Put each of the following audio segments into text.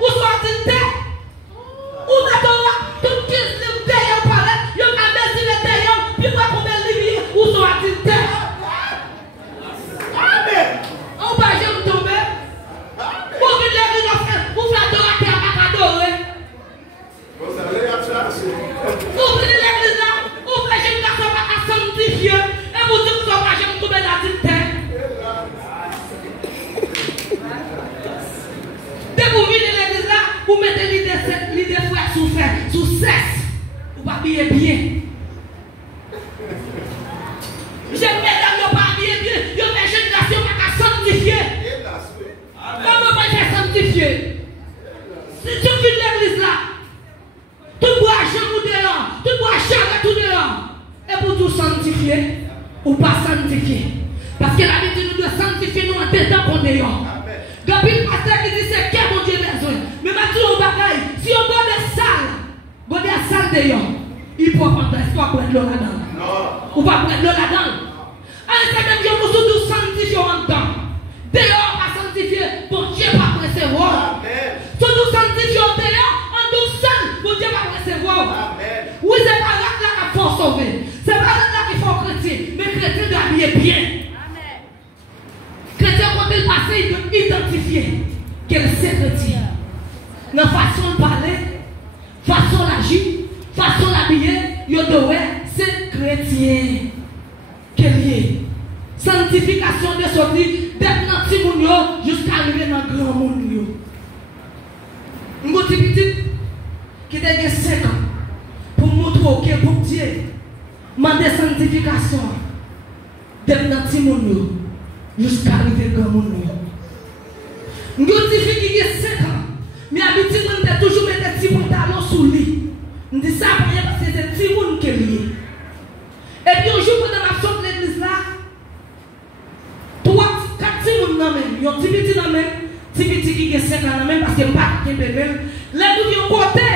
ou sorti de terre. Ou d'accord, tout 15 livres derrière paraît, il y a un messi de derrière, puis pas combien de livres ou sorti de terre. Amen. On va jamais tomber. Pour que l'église vous faites adorer à pas adorer. Vous venez l'église là, vous faites jamais la pas à sanctifier, et vous dites que vous va jamais tomber dans une terre. Dès que vous venez l'église là, vous mettez l'idée frère sous cesse. Vous pas bien bien. J'aime mesdames, vous pas bien bien. Vous faites génération pas sanctifier. Comment pas faire sanctifier? Si tu viens l'église là, tout bois jamais dehors, tout bois jamais tout dehors. Et pour tout sanctifier, ou pas sanctifier. Parce que la Bible nous doit sanctifier nous en dedans qu'on est dehors. Depuis le pasteur qui dit c'est quel mon Dieu besoin. Mais maintenant on bagaille, si on va des salles, on va des salles dehors, il faut prendre l'espoir pour être l'eau là-dedans. Ou pas pour être l'eau là-dedans. À un certain moment, nous sommes sanctifiés en temps. Dehors, pas sanctifié, bon Dieu va recevoir. Si nous sanctifions dehors, en nous seuls, bon Dieu va recevoir. Oui, c'est pas là qu'il faut sauver. C'est pas là qu'il faut chrétien. Mais chrétien doit habiller bien. Chrétien, quand il passe, il doit identifier quel c'est chrétien. Dans la façon de parler, façon d'agir, façon d'habiller, il doit c'est chrétien. Quel est? Sanctification de sortie d'être dans petit monde jusqu'à arriver dans le grand monde. Un petit qui a 5 ans pour montrer que pour Dieu, demander sanctification d'être dans petit monde jusqu'à arriver dans le grand monde. Un petit qui a 5 ans, mais habitude de toujours mettre des petits pantalons sous lui. On dit ça parce que c'est des petits monde qui est lié. Et puis un jour pendant ma sortie de l'église là, 3, 4 petits monde dans même, ils ont petit petit dans même, petit petit qui a 5 ans dans même parce que pas qui bébé. Les gens qui ont côté,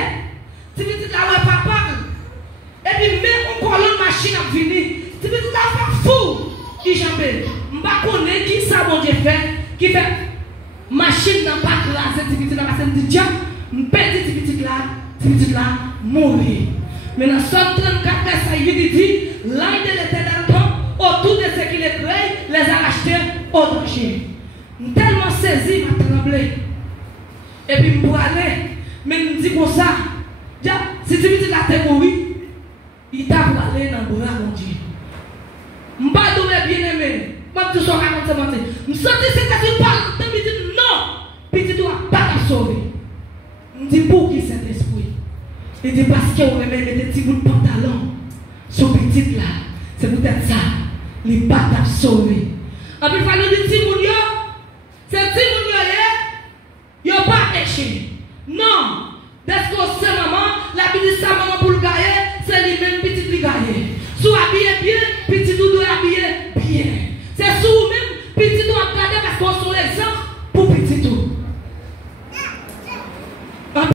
petit petit là ouais papa. Et puis même on colle une machine à venir, petit petit là fait fou. Qui jambe, m'pas connaît qui ça bon Dieu fait, qui fait machine dans pas classe, petit petit là parce que dit tiens, m'pète petit petit là mourir. Maintenant, Somme 34, verset 8, il dit l'œil de l'Éternel tombe autour de ce qu'il est créé, les a rachetés au danger. Tellement saisi, m'a tremblé. Et puis, je aller, mais il me dit comme ça, si tu me dis la terre mourir, il t'a aller dans le bras, mon Dieu. Je ne pas bien aimé, je ne suis pas raconté. Je me sens que c'est que tu parles, tu me dis non, puis tu dois pas te sauver. Je me dis pour qui cet esprit? Il dit parce qu'on remet des petits bouts de pantalon sur petit là. C'est peut-être ça. Les bâtards à sauver. En plus, il faut nous dire, c'est petit moun yo, pas péché.